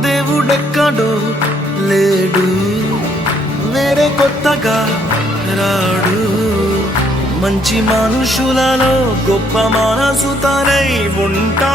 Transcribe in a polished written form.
దేవుడెక్కడో లేడు, వేరే కొత్తగా రాడు. మంచి మనుషులలో గొప్ప మనసు తనై ఉంటా.